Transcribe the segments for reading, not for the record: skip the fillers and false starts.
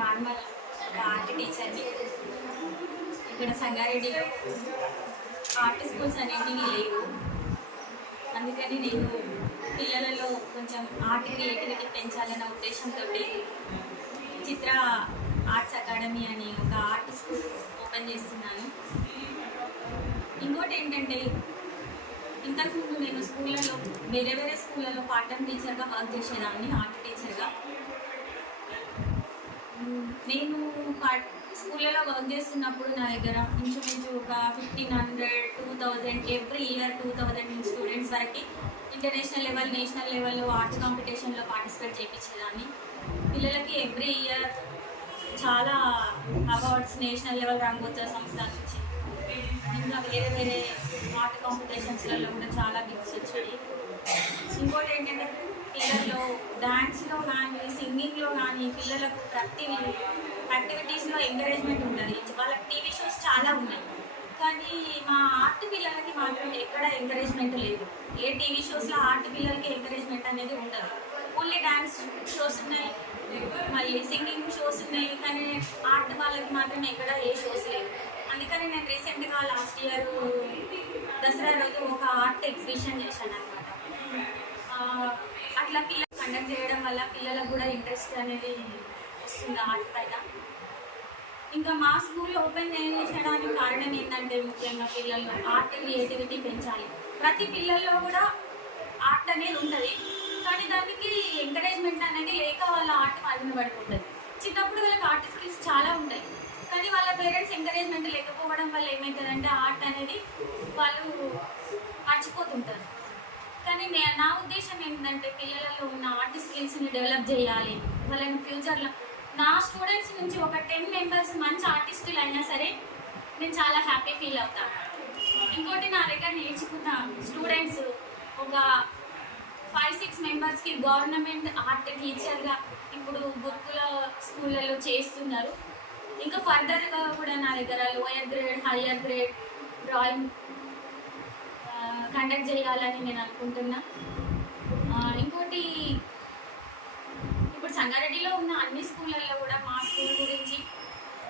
Normal art టీచర్ని. ఇక్కడ సంగారెడ్డిలో ఆర్ట్ స్కూల్స్ అనేవి లేవు, అందుకని నేను పిల్లలలో కొంచెం ఆర్ట్ క్రియేటివిటీ పెంచాలన్న ఉద్దేశంతో చిత్రా ఆర్ట్స్ అకాడమీ అని ఒక ఆర్ట్ స్కూల్ ఓపెన్ చేస్తున్నాను. ఇంకోటి ఏంటంటే, ఇంతకుముందు నేను స్కూళ్ళలో వేరే వేరే స్కూళ్ళలో పార్ట్ టైం టీచర్గా వర్క్ చేసేదాన్ని, ఆర్ట్ టీచర్గా. నేను స్కూళ్ళలో వర్క్ చేస్తున్నప్పుడు నా దగ్గర ఇంచుమించు ఒక 1500, 2000 ఎవ్రీ ఇయర్ 2000 స్టూడెంట్స్ వరకు ఇంటర్నేషనల్ లెవెల్, నేషనల్ లెవెల్లో ఆర్ట్స్ కాంపిటీషన్లో పార్టిసిపేట్ చేయించేదాన్ని. పిల్లలకి ఎవ్రీ ఇయర్ చాలా అవార్డ్స్, నేషనల్ లెవెల్ రంగోత్సవ సంస్థ నుంచి ఇంకా వేరే వేరే ఆర్ట్ కాంపిటీషన్స్లలో కూడా చాలా గిఫ్ట్స్ వచ్చాయి. ఇంకోటి ఏంటంటే, పిల్లల్లో డ్యాన్స్లో కానీ సింగింగ్లో కానీ పిల్లలకు ప్రతి యాక్టివిటీస్లో ఎంకరేజ్మెంట్ ఉంటుంది. వాళ్ళకి టీవీ షోస్ చాలా ఉన్నాయి, కానీ మా ఆర్ట్ పిల్లలకి మాత్రం ఎక్కడ ఎంకరేజ్మెంట్ లేదు. ఏ టీవీ షోస్లో ఆర్ట్ పిల్లలకి ఎంకరేజ్మెంట్ అనేది ఉండదు. ఓన్లీ డ్యాన్స్ షోస్ ఉన్నాయి, మళ్ళీ సింగింగ్ షోస్ ఉన్నాయి, కానీ ఆర్ట్ వాళ్ళకి మాత్రం ఎక్కడ ఏ షోస్ లేవు. అందుకని నేను రీసెంట్గా లాస్ట్ ఇయర్ దసరా రోజు ఒక ఆర్ట్ ఎగ్జిబిషన్ చేశాను అనమాట. అట్లా పిల్లలు కండక్ట్ చేయడం వల్ల పిల్లలకు కూడా ఇంట్రెస్ట్ అనేది వస్తుంది ఆర్ట్ పైన. ఇంకా మా స్కూల్ ఓపెన్ చేయడానికి కారణం ఏంటంటే, ముఖ్యంగా పిల్లల్లో ఆర్ట్ క్రియేటివిటీ పెంచాలి. ప్రతి పిల్లల్లో కూడా ఆర్ట్ అనేది ఉంటుంది, కానీ దానికి ఎంకరేజ్మెంట్ అనేది లేక వాళ్ళ ఆర్ట్ మరుగున పడిపోతుంది. చిన్నప్పుడు వాళ్ళకి ఆర్ట్ స్కిల్స్ చాలా ఉంటాయి, కానీ వాళ్ళ పేరెంట్స్ ఎంకరేజ్మెంట్ లేకపోవడం వల్ల ఏమవుతుందంటే ఆర్ట్ అనేది వాళ్ళు మర్చిపోతుంటారు. కానీ నా ఉద్దేశం ఏంటంటే, పిల్లలలో ఉన్న ఆర్ట్ స్కిల్స్ని డెవలప్ చేయాలి. వాళ్ళని ఫ్యూచర్లో నా స్టూడెంట్స్ నుంచి ఒక 10 మెంబర్స్ మంచి ఆర్టిస్టులు అయినా సరే నేను చాలా హ్యాపీ ఫీల్ అవుతాను. ఇంకోటి, నా దగ్గర నేర్చుకున్న స్టూడెంట్స్ ఒక 5-6 మెంబర్స్కి గవర్నమెంట్ ఆర్ట్ టీచర్గా ఇప్పుడు గురుకుల స్కూళ్ళలో చేస్తున్నారు. ఇంకా ఫర్దర్గా కూడా నా దగ్గర lower grade, higher grade drawing conduct చేయాలని నేను అనుకుంటున్నా. ఇంకోటి, ఇప్పుడు సంగారెడ్డిలో ఉన్న అన్ని స్కూళ్ళల్లో కూడా మా స్కూల్ గురించి,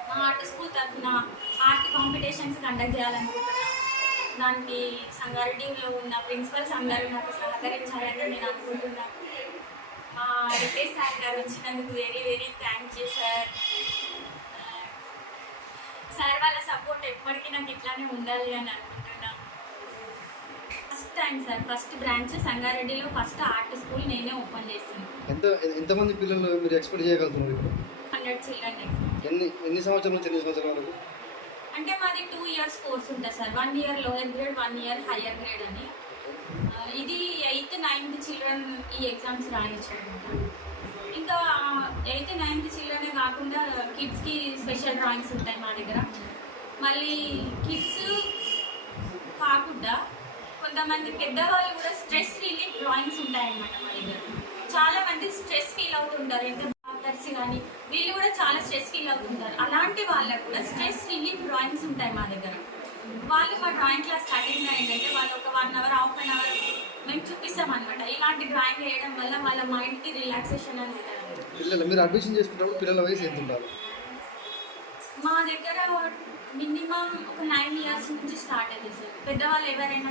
మా ఆర్ట్ స్కూల్ తరఫున ఆర్ట్ కాంపిటీషన్స్ కండక్ట్ చేయాలనుకుంటున్నా. దానికి సంగారెడ్డిలో ఉన్న ప్రిన్సిపల్స్ అందరూ నాకు సహకరించాలని నేను అనుకుంటున్నాను. మా రతేష్ సార్ గారు వచ్చినందుకు very very thank you sir. Sir వాళ్ళ సపోర్ట్ ఎప్పటికీ నాకు ఇట్లానే ఉండాలి అని అనుకుంటున్నా. First time sir, first branch సంగారెడ్డిలో ఫస్ట్ ఆర్ట్ స్కూల్ నేనే ఓపెన్ చేస్తున్నాను. ఎంతమంది పిల్లలు మీరు ఎక్స్పెక్ట్ చేయగలుగుతున్నారు ఇప్పుడు? 100 చిల్డ్రన్. ఎన్ని సంవత్సరాల నుంచి ఎన్ని సంవత్సరాల వరకు? అంటే మాది 2 years కోర్స్ ఉంటుంది sir. 1 year lower grade, 1 year higher grade అని. ఇది 8th, 9th చిల్డ్రన్ ఈ ఎగ్జామ్స్ రాయొచ్చు అనమాట. ఇంకా 8th, 9th చిల్డ్రనే కాకుండా కిడ్స్కి స్పెషల్ డ్రాయింగ్స్ ఉంటాయి మా దగ్గర. మళ్ళీ కిడ్స్ కాకుండా కొంతమంది పెద్దవాళ్ళు కూడా స్ట్రెస్ రిలీఫ్ డ్రాయింగ్స్ ఉంటాయన్నమాట మా దగ్గర. చాలామంది స్ట్రెస్ ఫీల్ అవుతుంటారు, ఎంత డాక్టర్స్ కానీ వీళ్ళు కూడా చాలా స్ట్రెస్ ఫీల్ అవుతుంటారు. అలాంటి వాళ్ళకు కూడా స్ట్రెస్ రిలీఫ్ డ్రాయింగ్స్ ఉంటాయి మా దగ్గర. వాళ్ళు మా డ్రాయింగ్ క్లాస్ స్టార్టింగ్ ఏంటంటే వాళ్ళు ఒక 1 hour, ½ an hour మేము చూపిస్తాం అనమాట. ఇలాంటి డ్రాయింగ్ వేయడం వల్ల వాళ్ళ మైండ్కి రిలాక్సేషన్ అని ఉంటుంది. పిల్లలు మీరు అడ్మిషన్ చేసుకున్నప్పుడు పిల్లల వయసు ఎంత ఉండాలి? మా దగ్గర మినిమం ఒక 9 years నుంచి స్టార్ట్ అయింది సార్. పెద్దవాళ్ళు ఎవరైనా